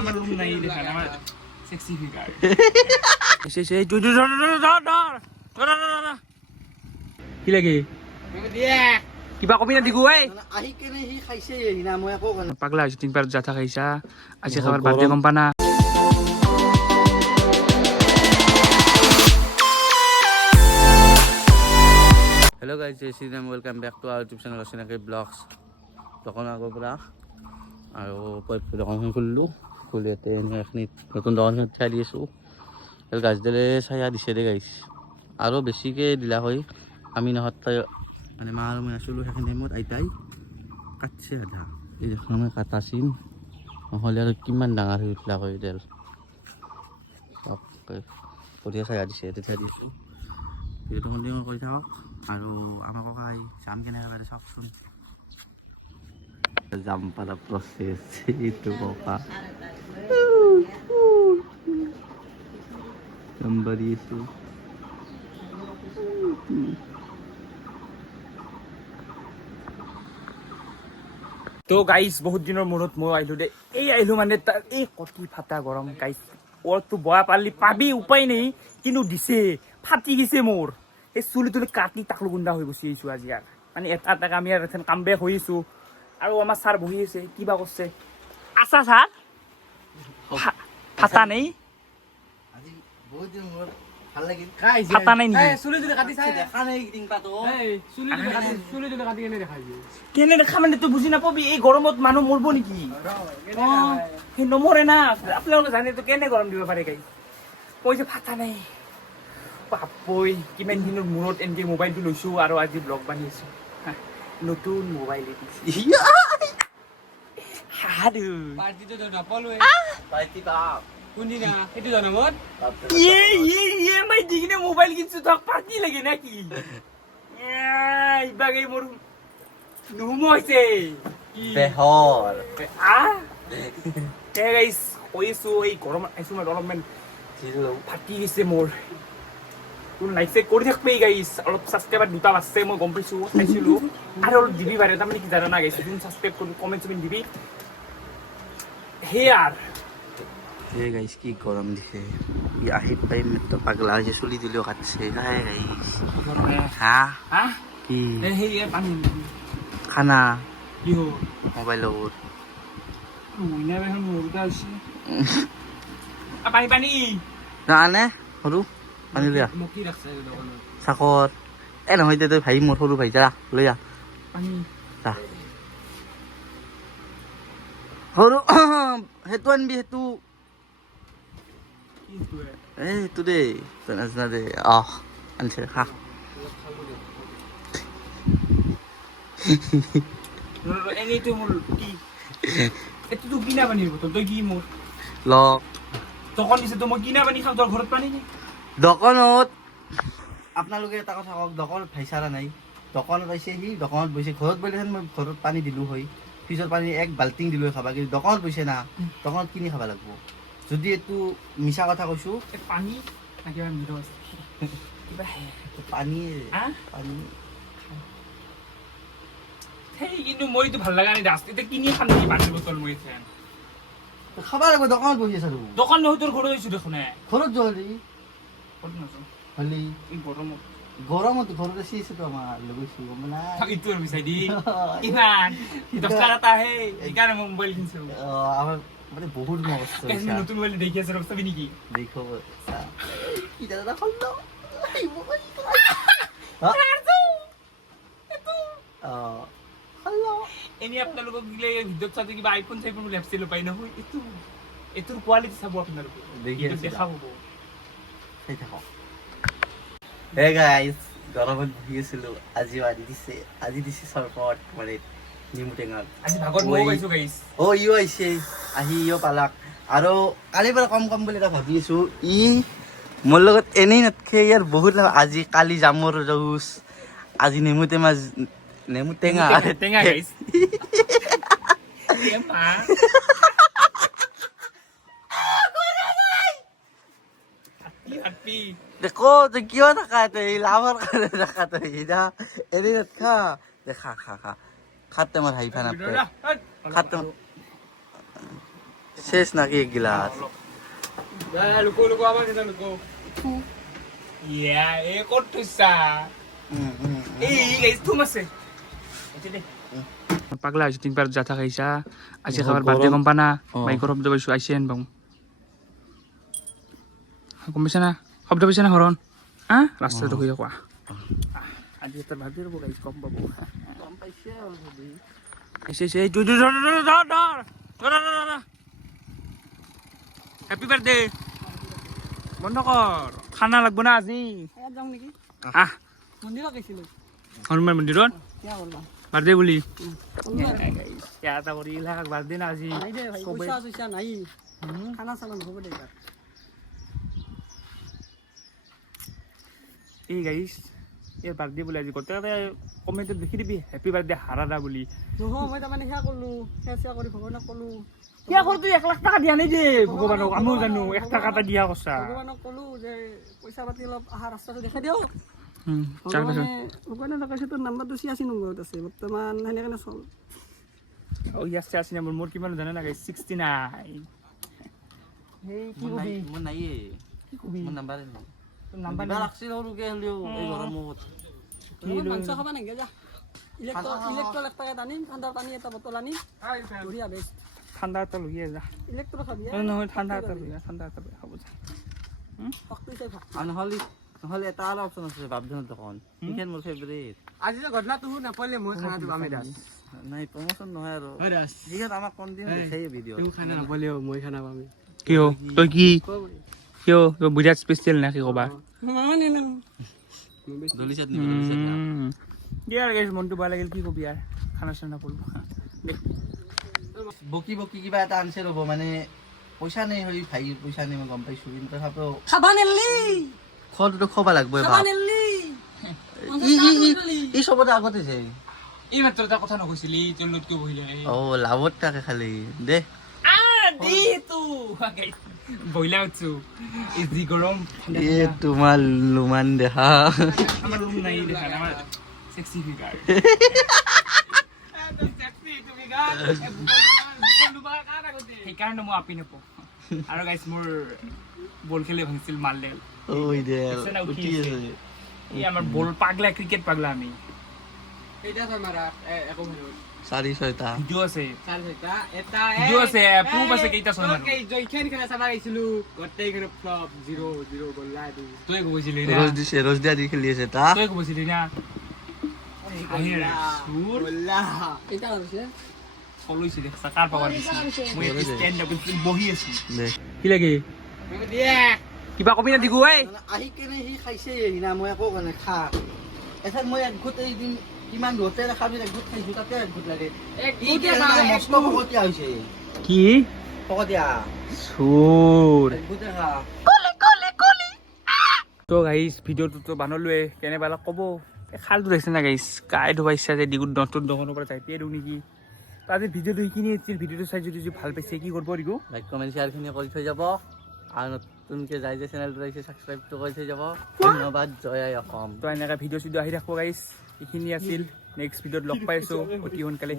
আমার রুম নাই দেখান আমার সেক্সি ফিগার কি লাগে কিবা কবি না দিগু আহি কেনে সি খাইছে না মই একো পাগলা হৈছে তিনবাৰ জাথা খাইছা আজি খাবাৰ বাদ দে গম পানা হেল্ল' গাইজ জয় Shri Ram welcome back to our YouTube channel অচিনাকি ব্লগছ দোকান আগৰ পৰা আৰু দোকানখন খুলিলোঁ খুলি ইয়াতে এইখিনিত নতুন দোকানখনত চাই দি আছোঁ গাছডালে চায়া দিছে দে গাইছ আৰু বেছিকৈ দিলা হয় আমি নহত মানে মা আৰু মই আছিলোঁ সেইখিনি টাইমত আইতাই কাটছে আধা এই দেখোন আমি কাটাছিল নহ'লে আৰু কিমান ডাঙৰ হৈ উঠিলা হয় এডাল বঢ়িয়া চায়া দিছে তেতিয়া দিছোঁ ভিডিঅ'টো কণ্টিনিউ কৰি থাকক আৰু আমাৰ ককাই যাম কেনেকৈ পাৰে চাওকচোন যাম পাৰা প্ৰচেছ এইটো ককা যাম পাৰি আছোঁ তো গাইজ বহুত দিনৰ মূৰত মই আহিলো দে এই আহিলো মানে তাৰ এই কটি ফাটা গৰম গাইজ ওৰটো বয়া পাৰলি পাবি উপায় নেই কিন্তু দিছে ফাটি গেছে মোৰ এই চুলি তুলি কাটি টাকলো গুণ্ডা হৈ গুচি আহিছোঁ আজি আৰু মানে এটা এটাকে আমি আৰু এখন কাম বেক হৈ আছোঁ আৰু আমাৰ ছাৰ বহি আছে কিবা কৰিছে আছা ছাৰ ফাটা নেই আজি বহুত দিন মূৰত ভাল লাগিল ফাটা নাই নেকি চুলি তুলি কাটি চাই দেখা নাই এইকেইদিন পাতো কেনে দেখা মানে তই বুজি নাপাবি এই গৰমত মানুহ মৰব নেকি সেই নমৰে না আপোনালোকে জানে তো কেনে গৰম দিব পাৰে গাই কৈ যে ফাটা নাই বাপই কিমান দিনৰ মূৰত এনেকৈ মোবাইলটো লৈছোঁ আৰু আজি ব্লগ বান্ধি আছোঁ নতুন মোবাইল পাৰ্টিটো নাপালোৱে পাৰ্টি পাম কোনদিনা সেইটো জনমত EMI দি কিনে মোবাইল কিনছো তাক পাৰ্টি লাগে নাকি ইবাগে মোৰ নুহুম হৈছে বেহৰ গাইছ কৈছোঁ এই গৰমত আহিছোঁ মই অলপমান ফাটি গৈছে মোৰ তোৰ লাইক চেক কৰি থাকবি গাইছ অলপ ছাবস্ক্ৰাইবাৰ দুটা বাচছে মই গম পাইছোঁ চাইছিলোঁ আৰু অলপ দিবি পাৰে তাৰমানে কি জানা না গাইছ যোন ছাবস্ক্ৰাইব কৰি কমেণ্ট চমেণ্ট দিবি সেয়াৰ এই গাইছ কি গৰম দিছে ই আহি পাই তো পাগলা হৈছে চুলি তুলিও কাটছে হাই গাইছ হা হা কি সেই পানী খানা কি হ'ল মোবাইলত মইনা এখন মৰুটা হৈছে পানী পানী জানে সৰু পানী লৈ আহ মোক কি ৰাখছে দোকানত চাকত এ নহয় দে তই ভাই মোৰ সৰু ভাই যা লৈ আহ পানী যা সৰু সেইটো আনিবি সেইটো কি হৈছে এইটো দেই তই নাজানা দে আহ আনিছে খা এনেইতো মোৰ কি এইটোতো কিনা পানীৰ বটল তই কি মোৰ লগ দোকান দিছে তো মই কিনা পানী খাওঁ তোৰ ঘৰত পানী নাই দোকানত আপোনালোকে এটা কথা কওক দোকানত ভাই চাৰা নাই দোকানত আহিছে সি দোকানত বহিছে ঘৰত বহিলেহেঁতেন মই ঘৰত পানী দিলোঁ হয় ফ্ৰিজৰ পানী এক বাল্টিং দিলোঁ হয় খাবা কিন্তু দোকানত বহিছে না দোকানত কিনি খাব লাগিব যদি এইটো মিছা কথা কৈছোঁ এই পানী না কিবা মিঠা আছে কিবা পানী হা পানী সেই কিন্তু মইতো ভাল লগা নাই ৰাস্তাতে কিনি খাম নেকি পানীৰ বটল মই এখন খাব লাগিব দোকানত বহি আছে আৰু দোকান নহয় তোৰ ঘৰত আহিছোঁ দেখোন ঘৰত যোৱা হ'লি ঘৰত নাযাওঁ হ'লি এই গৰমত গৰমত ঘৰত আছি আছেতো আমাৰ গৈছোঁ গম নাই ইটো আৰু বিচাৰি দি কিমান 10 লাখ এটা আহে সেইকাৰণে মই মোবাইল কিনিছোঁ আমাৰ মানে বহুত মস্ত নতুন মোবাইল দেখি আছে ৰখ চাবি নেকি দেখো কি দাদা খল্লো এনেই আপোনালোকক দিলে ভিডিঅ'ত চাওঁতে কিবা আইফোন চাইফোন বুলি ভাবিছিলোঁ পাই নহয় এইটোৰ কোৱালিটি চাব আপোনালোকে দেখা হ'ব চাই থাকক হে গাইজ গৰমত বহি আছিলোঁ আজিও আজি দিছে চৰবত মানে নেমু টেঙাত আজি ভাগত ময়ো পাইছোঁ গাইছ ইও আহিছে আহি ইও পালাক আৰু কালিৰ পৰা কম বুলি এটা ভাবি আছোঁ ই মোৰ লগত এনেই নাথাকে ইয়াৰ বহুত আজি কালি জামৰ জুচ আজি নেমু টেঙা টেঙা গাইছ দেখো তই কিয় থাকা তই লাভৰ কাৰণে থাকা তই এনেই নাথাকা দে খা খাতে মোৰ হাই ফান খাতে শেষ নাকি এক গিলাস লুকো লুকো আমার কাছে লুকো ইয়া এ ক'ত থৈছা এই গাইছ তুম আছে পাগলা হৈছে তিনবাৰ জাথা খাইছা আজি খাবাৰ বাৰ্থডে গম পানা বাইকৰ শব্দ পাইছো আইছে আন পাওঁ গম পাইছা না শব্দ পাইছা না হৰণ হা ৰাস্তাটো হৈ কোৱা আজি এটা বাৰ্থডে ৰ'ব গাইছ গম পাব গম পাইছে অলৰেডি এসে হ্যাপি বাৰ্থডে বন্ধ কৰ খানা লাগবো না আজি যাওঁ নেকি আহ মন্দিৰত গৈছিলোঁ হনুমান মন্দিৰত কিয় কৰিবা বাৰ্থডে বুলি এটা কৰি বাৰ্থডে না আজি নাই দে ভাই পইচা চইচা নাই খানা চানা নহ'ব দে এইবাৰ এই গাইছ ইয়াৰ বাৰ্থডে বুলি আজি গোটেই কমেণ্টত লিখি দিবি হেপী বাৰ্থডে হাৰাদা বুলি নহয় মই তাৰমানে সেয়া ক'লোঁ সেয়া কৰি ভগৱানক ক'লোঁ কিয় কৰ তুই 1 লাখ টকা দিয়া নাই দে ভগৱানক আমিও জানো 1 টকা এটা দিয়া কৈছা ভগৱানক ক'লোঁ যে পইচা পাতি অলপ অহা ৰাস্তাটো দেখাই দিয়ক তাৰপিছত ভগৱানে কৈছে তোৰ নাম্বাৰটো 86 নম্বৰত আছে বৰ্তমান সেনেকৈ চল ইয়াছে আছে মোৰ কিমান জানে না গাইছ 69 সেই কি কবি মোৰ নাইয়ে কি কবি মোৰ নাম্বাৰে নাই নাম্বাৰ কিবা লাগছিল সৰুকে হ'লেও এই গৰমত মাংস খাবা নেকি যা ইলেক্ট্ৰল 1 টাকাত আনিম ঠাণ্ডাৰ পানী এটা বটল আনিম বঢ়িয়া বেষ্ট ঠাণ্ডা এটা লৈ যা ইলেক্ট্ৰ খাবি নহয় ঠাণ্ডা এটা লৈ হ'ব যা শক্তি চাই ভাত নহ'লে এটা আৰু অপশ্যন আছে বাপজনৰ দোকান সেইখন মোৰ ফেভৰেট আজি যে ঘটনাটো নাপালে মই খানাটো পামেই দাস নাই প্ৰমোশ্যন নহয় আৰু হয় দাস সেইখন আমাক কণ্টিনিউ দেখাই ভিডিঅ' তুমি খানা নাপালেও মই খানা পামেই কিয় তই কি কিয় তই বিৰাট স্পেচিয়েল নে কি ক'বা দলি চাটনি ইয়াৰ গাইছ মনটো বেয়া লাগিল কি কবি আৰু খানা চানা পৰব বকি বকি কিবা এটা আনছে ৰ'ব মানে পইচা নাই হৈ ভাইৰ পইচা নাই মই গম পাইছোঁ কিন্তু তথাপিও খাবা নেলি খোৱাটোতো খোৱা লাগবই খাবা নেলি ই চবতে আগতে যায় এই মাত্ৰ এটা কথা নকৈছিলি তোৰ লগত কিয় বহিলে লাভত থাকে খালি দে বইলা উঠছো এই যি গৰম এ তোমাৰ লুমান দেখা আমাৰ ৰুম নাই দেখা আমাৰ সেক্সি ফিগাৰ সেইকাৰণে মই আপি নাপাওঁ আৰু গাইছ মোৰ বল খেলি ভাঙিছিল মালডেল ওই দে পিছনা উঠি উঠি আছে। আছে এই আমাৰ বল পাগলা ক্ৰিকেট পাগলা আমি এইটা তই মাৰা একো ভাল 4-6টা ভিডিঅ' আছে চাৰ ছয়টা এটা ভিডিঅ' আছে প্ৰুফ আছে কেইটা ছয় মানুহ জয়খন খেলা চাব আহিছিলো গোটেইখন ফ্লপ 0-0 গ'লা এইটো তই কৈছিলি না ৰজ দিয়া দি খেলি আছে তা তই কৈছিলি না সুৰ গ'লা কেইটা হৈছে চলৈছে দেখ কাৰ পাৱাৰ দিছে মই ষ্টেণ্ড আপ বহি আছো দে কি লাগে দিয়ে কিবা কবি না দিগু ঐ আহি কেনে সি খাইছে না মই একো মানে খা এঠাত মই এক ঘুট এদিন কিমান দূৰতে খাবি এক ঘুট খাইছো তাতে এক ঘুট লাগে মস্ত ভকতীয়া হৈছে কি ভকতীয়া সুৰ এক ঘুটে খা তো গাইছ ভিডিঅ'টো তো বানলোৱে কেনেবালা ক'ব খালটো দেখিছে না গাইছ কাই ধোবা ইচ্ছা যে ডিগুত নতুন দোকানৰ পৰা যাইতে দিওঁ নেকি তো আজি ভিডিঅ'টো এইখিনি আছিল ভিডিঅ'টো চাই যদি ভাল পাইছে কি কৰিব দিগো লাইক কমেণ্ট শ্বেয়াৰখিনি কৰি থৈ যাব আৰু নতুনকৈ যাই যে চেনেলটো আহিছে ছাবস্ক্ৰাইবটো কৰি থৈ যাব ধন্যবাদ জয় আই অসম তো এনেকৈ ভিডিঅ' চিডিঅ' আহি থাকোঁ গাইছ এইখিনি আছিল নেক্সট ভিডিঅ'ত লগ পাইছোঁ অতি সোনকালে